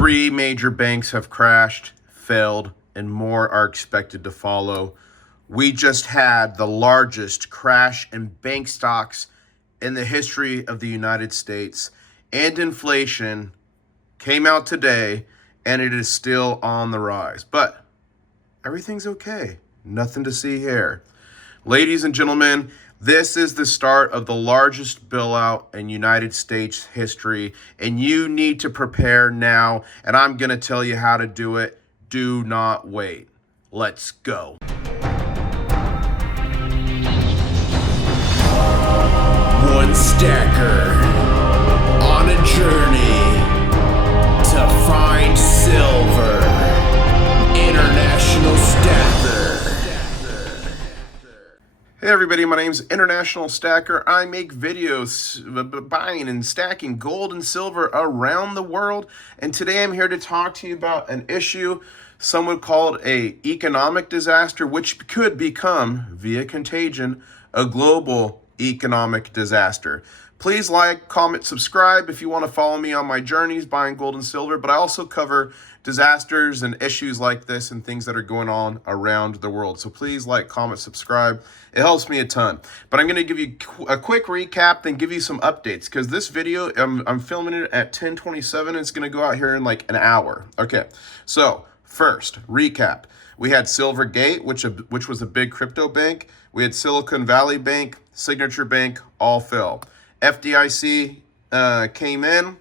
Three major banks have crashed, failed, and more are expected to follow. We just had the largest crash in bank stocks in the history of the United States, and inflation came out today, and it is still on the rise. But everything's okay. Nothing to see here. Ladies and gentlemen, this is the start of the largest bailout in United States history, and you need to prepare now, and I'm going to tell you how to do it. Do not wait. Let's go. One stacker on a journey to find silver. International Stacker. Hey everybody, my name's International Stacker. I make videos buying and stacking gold and silver around the world, and today I'm here to talk to you about an issue some would call it a economic disaster, which could become, via contagion, a global economic disaster. Please like, comment, subscribe if you want to follow me on my journeys buying gold and silver, but I also cover disasters and issues like this and things that are going on around the world. So please like, comment, subscribe. It helps me a ton. But I'm going to give you a quick recap, then give you some updates, because this video, I'm filming it at 10:27. It's going to go out here in like an hour. Okay, so first, recap. We had Silvergate, which was a big crypto bank. We had Silicon Valley Bank, Signature Bank, all fell. FDIC came in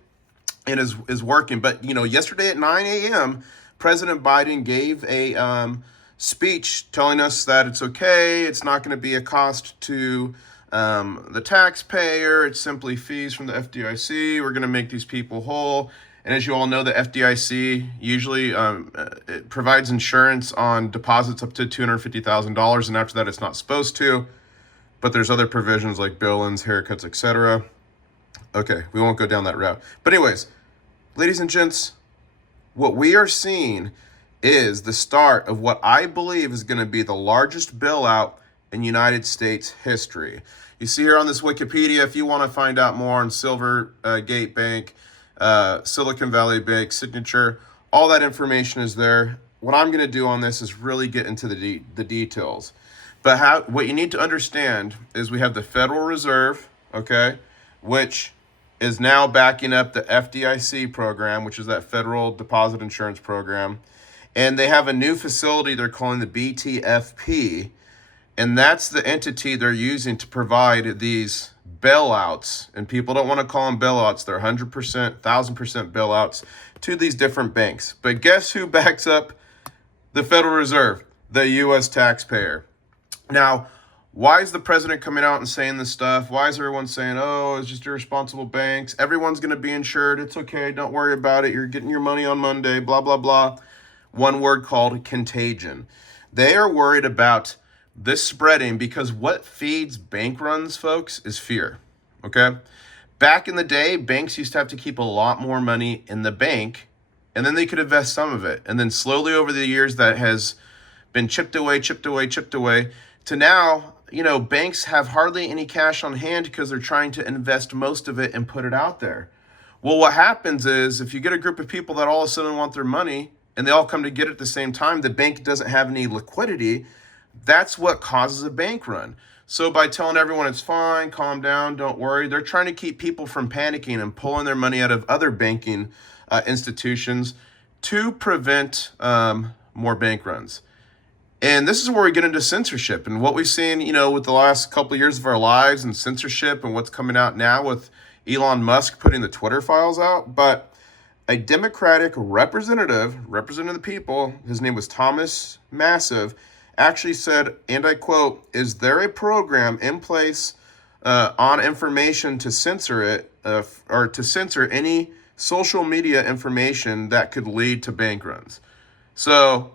and is working. But, you know, yesterday at 9 a.m., President Biden gave a speech telling us that it's okay. It's not going to be a cost to the taxpayer. It's simply fees from the FDIC. We're going to make these people whole. And as you all know, the FDIC usually it provides insurance on deposits up to $250,000. And after that, it's not supposed to. But there's other provisions like bail-ins, haircuts, etc. Okay, we won't go down that route. But anyways, ladies and gents, what we are seeing is the start of what I believe is going to be the largest bailout in United States history. You see here on this Wikipedia, if you want to find out more on Silvergate Bank, Silicon Valley Bank, Signature, all that information is there. What I'm going to do on this is really get into the details. But what you need to understand is we have the Federal Reserve, okay, which is now backing up the FDIC program, which is that Federal Deposit Insurance Program. And they have a new facility they're calling the BTFP, and that's the entity they're using to provide these bailouts. And people don't want to call them bailouts. They're 100%, 1,000% bailouts to these different banks. But guess who backs up the Federal Reserve? The U.S. taxpayer. Now, why is the president coming out and saying this stuff? Why is everyone saying, oh, it's just irresponsible banks? Everyone's going to be insured. It's okay. Don't worry about it. You're getting your money on Monday, blah, blah, blah. One word called contagion. They are worried about this spreading because what feeds bank runs, folks, is fear, okay? Back in the day, banks used to have to keep a lot more money in the bank, and then they could invest some of it. And then slowly over the years, that has been chipped away, to now, you know, banks have hardly any cash on hand because they're trying to invest most of it and put it out there. Well, what happens is if you get a group of people that all of a sudden want their money and they all come to get it at the same time, the bank doesn't have any liquidity. That's what causes a bank run. So by telling everyone it's fine, calm down, don't worry, they're trying to keep people from panicking and pulling their money out of other banking institutions to prevent more bank runs. And this is where we get into censorship and what we've seen, you know, with the last couple of years of our lives and censorship and what's coming out now with Elon Musk putting the Twitter files out. But a Democratic representative, representing the people, his name was Thomas Massive, actually said, and I quote, "Is there a program in place on information to censor it or to censor any social media information that could lead to bank runs?" So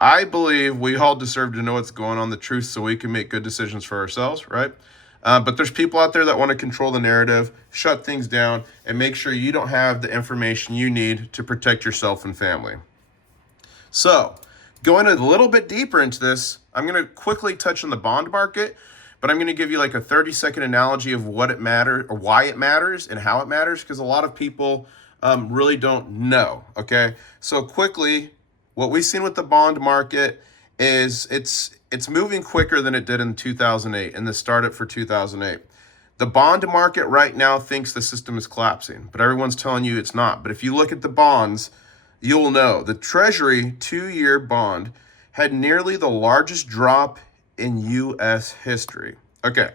I believe we all deserve to know what's going on, the truth, so we can make good decisions for ourselves, right? But there's people out there that want to control the narrative, shut things down, and make sure you don't have the information you need to protect yourself and family. So, going a little bit deeper into this, I'm going to quickly touch on the bond market, but I'm going to give you like a 30-second analogy of what it matters, or why it matters, and how it matters, because a lot of people really don't know. Okay, so quickly, what we've seen with the bond market is it's moving quicker than it did in 2008 and the startup for 2008. The bond market right now thinks the system is collapsing, but everyone's telling you it's not. But if you look at the bonds, you'll know the Treasury 2-year bond had nearly the largest drop in U.S. history. Okay,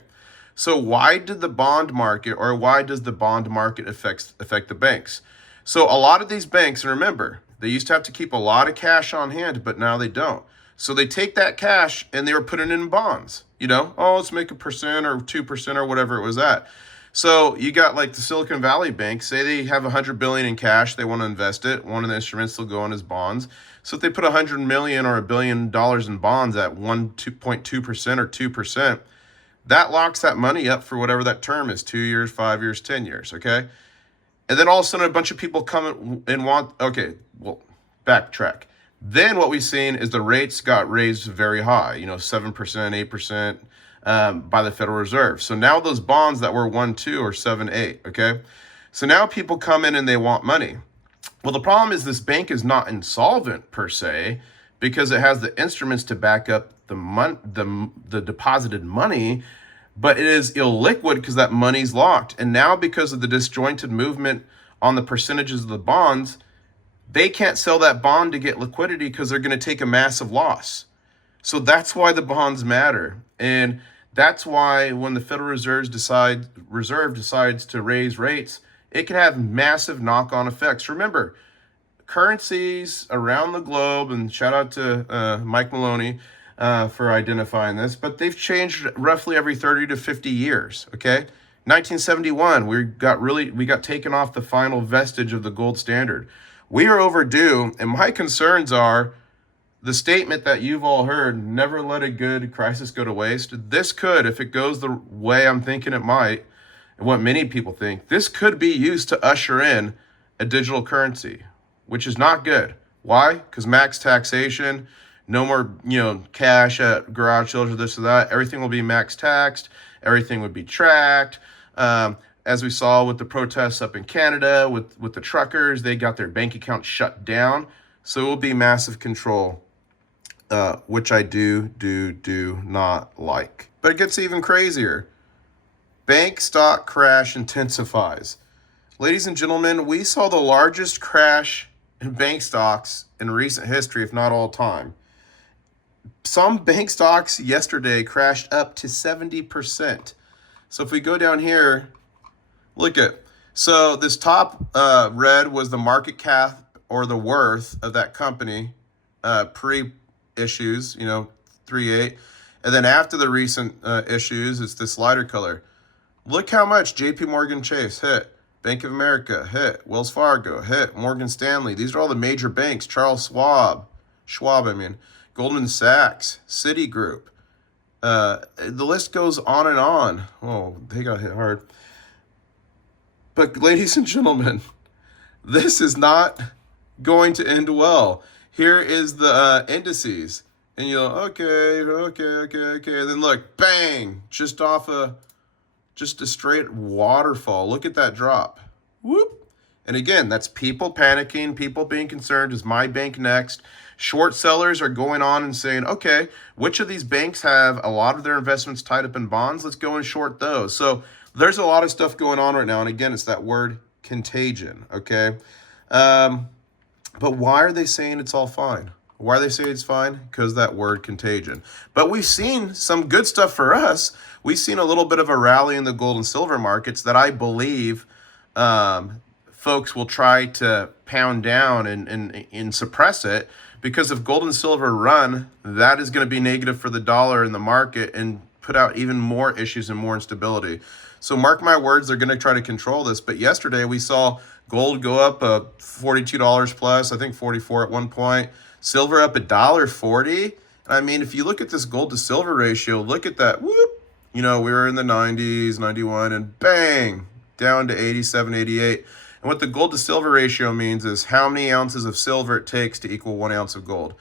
so why did the bond market, or why does the bond market affect the banks? So a lot of these banks, and remember, they used to have to keep a lot of cash on hand, but now they don't. So they take that cash and they were putting it in bonds. Oh, let's make 1% or 2% or whatever it was at. So you got like the Silicon Valley Bank, say they have 100 billion in cash, they want to invest it. One of the instruments will go on as bonds. So if they put 100 million or $1 billion in bonds at 2.2% or 2%, that locks that money up for whatever that term is, 2 years, 5 years, 10 years, okay? And then all of a sudden a bunch of people come and want, okay, well, backtrack. Then what we've seen is the rates got raised very high, 7%, 8% by the Federal Reserve. So now those bonds that were 1, 2 are 7, 8, okay? So now people come in and they want money. Well, the problem is this bank is not insolvent per se because it has the instruments to back up the deposited money, but it is illiquid because that money's locked. And now because of the disjointed movement on the percentages of the bonds, they can't sell that bond to get liquidity because they're going to take a massive loss. So that's why the bonds matter. And that's why when the Federal Reserve decides to raise rates, it can have massive knock-on effects. Remember, currencies around the globe, and shout out to Mike Maloney for identifying this, but they've changed roughly every 30 to 50 years, okay? 1971, we got taken off the final vestige of the gold standard. We are overdue, and my concerns are the statement that you've all heard, never let a good crisis go to waste. This could, if it goes the way I'm thinking it might, and what many people think, this could be used to usher in a digital currency, which is not good. Why? Because max taxation, no more, cash at garage sales or this or that. Everything will be max taxed. Everything would be tracked. As we saw with the protests up in Canada, with the truckers, they got their bank accounts shut down. So it will be massive control, which I do not like. But it gets even crazier. Bank stock crash intensifies. Ladies and gentlemen, we saw the largest crash in bank stocks in recent history, if not all time. Some bank stocks yesterday crashed up to 70%. So if we go down here, look at, so this top red was the market cap or the worth of that company pre-issues, 3.8. And then after the recent issues, it's this lighter color. Look how much JP Morgan Chase hit, Bank of America hit, Wells Fargo hit, Morgan Stanley. These are all the major banks. Charles Schwab, Goldman Sachs, Citigroup. The list goes on and on. Oh, they got hit hard. But ladies and gentlemen, this is not going to end well. Here is the indices. And you'll, okay. And then look, bang, just a straight waterfall. Look at that drop. Whoop. And again, that's people panicking, people being concerned, is my bank next? Short sellers are going on and saying, okay, which of these banks have a lot of their investments tied up in bonds? Let's go and short those. So there's a lot of stuff going on right now. And again, it's that word contagion, okay? But why are they saying it's all fine? Why are they saying it's fine? Because that word contagion. But we've seen some good stuff for us. We've seen a little bit of a rally in the gold and silver markets that I believe folks will try to pound down and suppress it, because if gold and silver run, that is going to be negative for the dollar in the market and put out even more issues and more instability. So mark my words, they're going to try to control this. But yesterday we saw gold go up $42 plus, I think 44 at one point. Silver up $1.40. I mean, if you look at this gold to silver ratio, look at that. Whoop. We were in the 90s, 91, and bang, down to 87, 88. And what the gold to silver ratio means is how many ounces of silver it takes to equal 1 ounce of gold.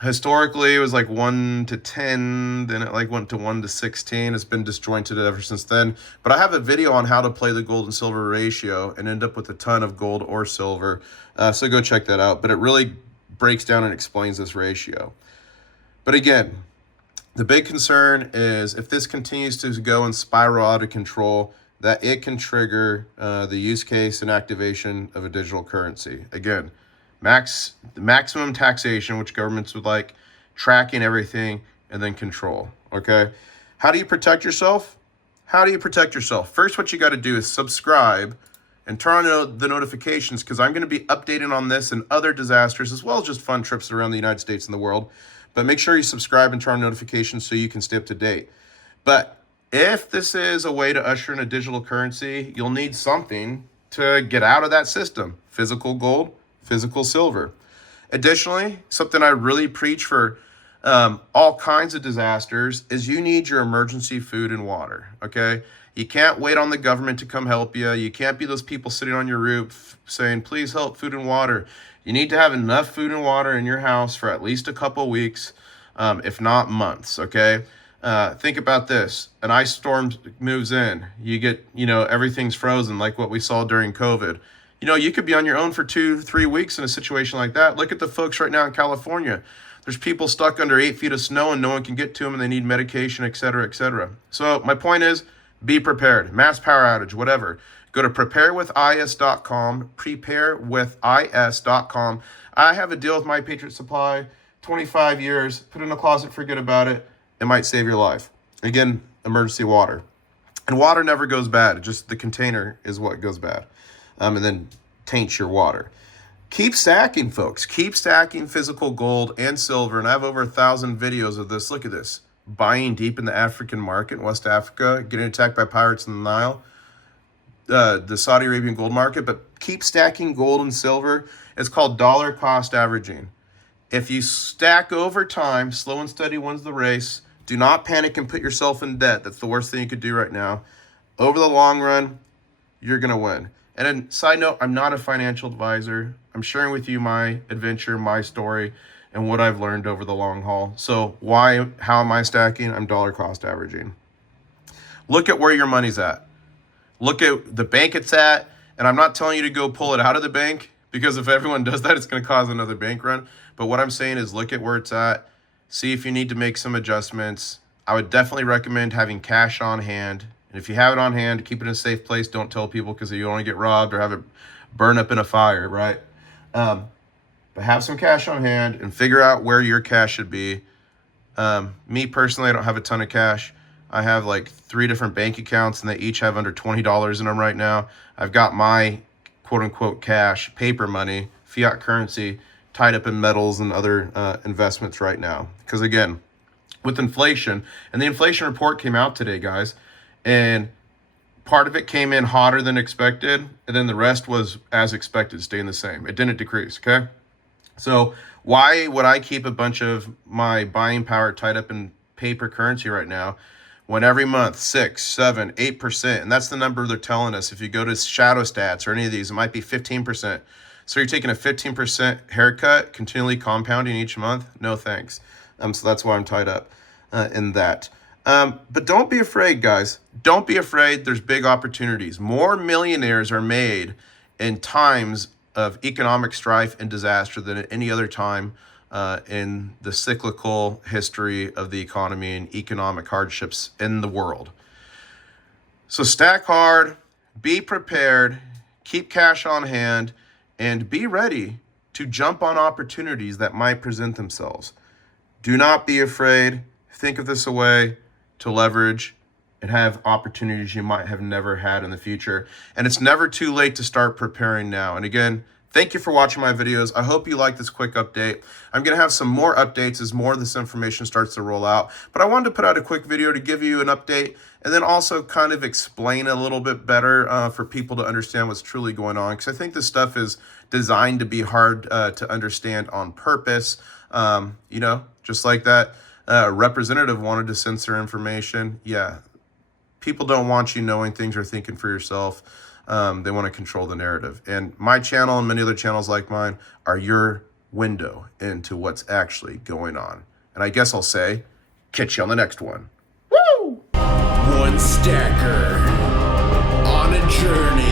Historically, it was like 1 to 10, then it like went to 1 to 16. It's been disjointed ever since then. But I have a video on how to play the gold and silver ratio and end up with a ton of gold or silver. So go check that out. But it really breaks down and explains this ratio. But again, the big concern is if this continues to go and spiral out of control, that it can trigger the use case and activation of a digital currency. Again, maximum taxation, which governments would like, tracking everything, and then control. Okay, how do you protect yourself? How do you protect yourself? First, what you got to do is subscribe and turn on the notifications, because I'm going to be updating on this and other disasters, as well as just fun trips around the United States and the world. But make sure you subscribe and turn on notifications so you can stay up to date. But if this is a way to usher in a digital currency, you'll need something to get out of that system: physical gold, physical silver. Additionally, something I really preach for all kinds of disasters is you need your emergency food and water. Okay, you can't wait on the government to come help you. You can't be those people sitting on your roof saying, please help, food and water. You need to have enough food and water in your house for at least a couple weeks, if not months. Okay, think about this: an ice storm moves in, you get, everything's frozen, like what we saw during COVID. You could be on your own for 2-3 weeks in a situation like that. Look at the folks right now in California. There's people stuck under 8 feet of snow and no one can get to them, and they need medication, et cetera, et cetera. So my point is, be prepared. Mass power outage, whatever. Go to preparewithis.com, preparewithis.com. I have a deal with My Patriot Supply, 25 years, put it in a closet, forget about it. It might save your life. Again, emergency water. And water never goes bad. Just the container is what goes bad. And then taints your water. Keep stacking, folks. Keep stacking physical gold and silver. And I have over 1,000 videos of this. Look at this. Buying deep in the African market, West Africa, getting attacked by pirates in the Nile, the Saudi Arabian gold market. But keep stacking gold and silver. It's called dollar cost averaging. If you stack over time, slow and steady wins the race. Do not panic and put yourself in debt. That's the worst thing you could do right now. Over the long run, you're going to win. And then, side note, I'm not a financial advisor. I'm sharing with you my adventure, my story, and what I've learned over the long haul. So how am I stacking? I'm dollar cost averaging. Look at where your money's at. Look at the bank it's at. And I'm not telling you to go pull it out of the bank, because if everyone does that, it's going to cause another bank run. But what I'm saying is look at where it's at. See if you need to make some adjustments. I would definitely recommend having cash on hand. And if you have it on hand, keep it in a safe place. Don't tell people, because you don't want to get robbed or have it burn up in a fire, right? But have some cash on hand and figure out where your cash should be. Me personally, I don't have a ton of cash. I have like 3 different bank accounts, and they each have under $20 in them right now. I've got my quote-unquote cash, paper money, fiat currency, tied up in metals and other investments right now. Because again, with inflation, and the inflation report came out today, guys, and part of it came in hotter than expected, and then the rest was as expected, staying the same. It didn't decrease, okay? So why would I keep a bunch of my buying power tied up in paper currency right now, when every month 6, 7, 8%, and that's the number they're telling us. If you go to Shadow Stats or any of these, it might be 15%. So you're taking a 15% haircut, continually compounding each month? No thanks. So that's why I'm tied up in that. But don't be afraid, guys. Don't be afraid. There's big opportunities. More millionaires are made in times of economic strife and disaster than at any other time in the cyclical history of the economy and economic hardships in the world. So stack hard, be prepared, keep cash on hand, and be ready to jump on opportunities that might present themselves. Do not be afraid. Think of this a way to leverage and have opportunities you might have never had in the future. And it's never too late to start preparing now. And again, thank you for watching my videos. I hope you like this quick update. I'm going to have some more updates as more of this information starts to roll out. But I wanted to put out a quick video to give you an update, and then also kind of explain a little bit better for people to understand what's truly going on. Because I think this stuff is designed to be hard to understand on purpose. Just like that representative wanted to censor information. Yeah, people don't want you knowing things or thinking for yourself. They want to control the narrative. And my channel and many other channels like mine are your window into what's actually going on. And I guess I'll say, catch you on the next one. Woo! One stacker on a journey